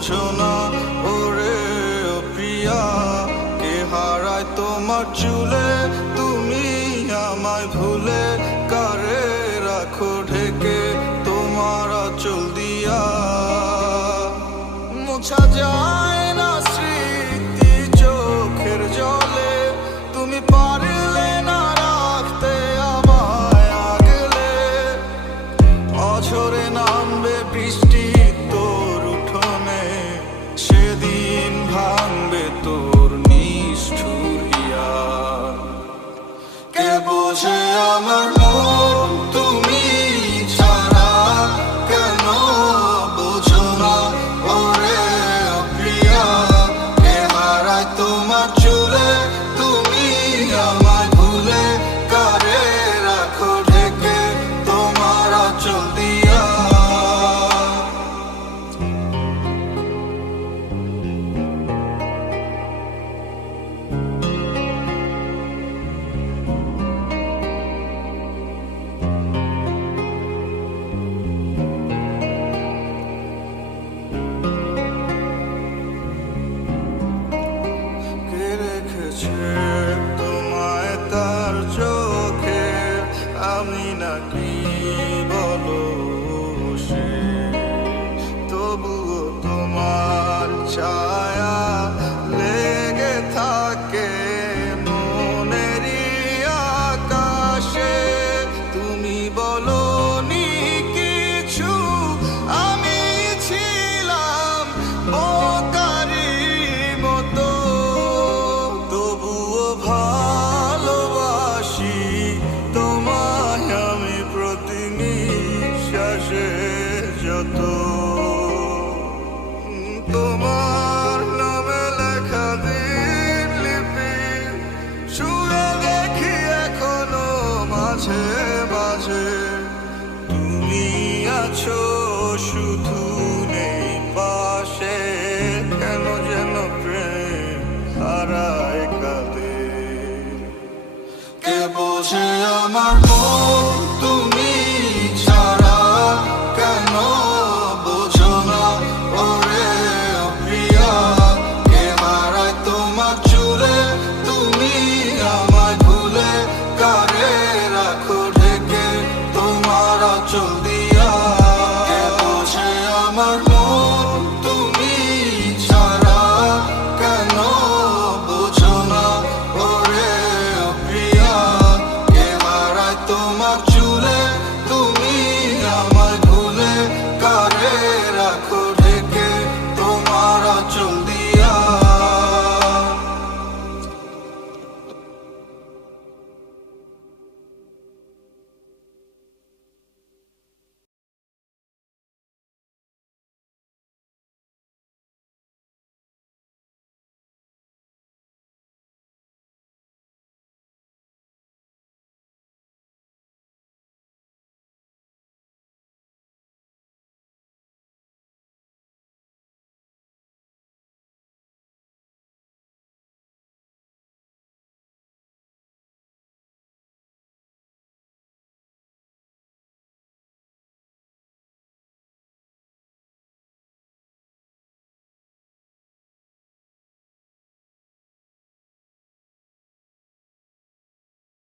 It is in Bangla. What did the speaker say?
বোঝো না ওরে ও প্রিয়া, কে হারায় তোমার চুলে, তুমি আমায় ভুলে কারে রাখো ঢেকে তোমার আঁচল দিয়া। মোছা যায় না স্মৃতি চোখের জলে, তুমি পারলে না রাখতে আমায় আগলে। অঝরে নামবে বৃষ্টি তোর উঠোনে, সেদিন ভাঙবে তোর নিষ্ঠুর হিয়া। কে বোঝে আমার মন তুমি ছাড়া, কেন বোঝো না ওরে ও প্রিয়া, কে হারায় তোমার চুলে, তুমি আমায় ভুলে কারে রাখো ঢেকে তোমার আঁচল দিয়া।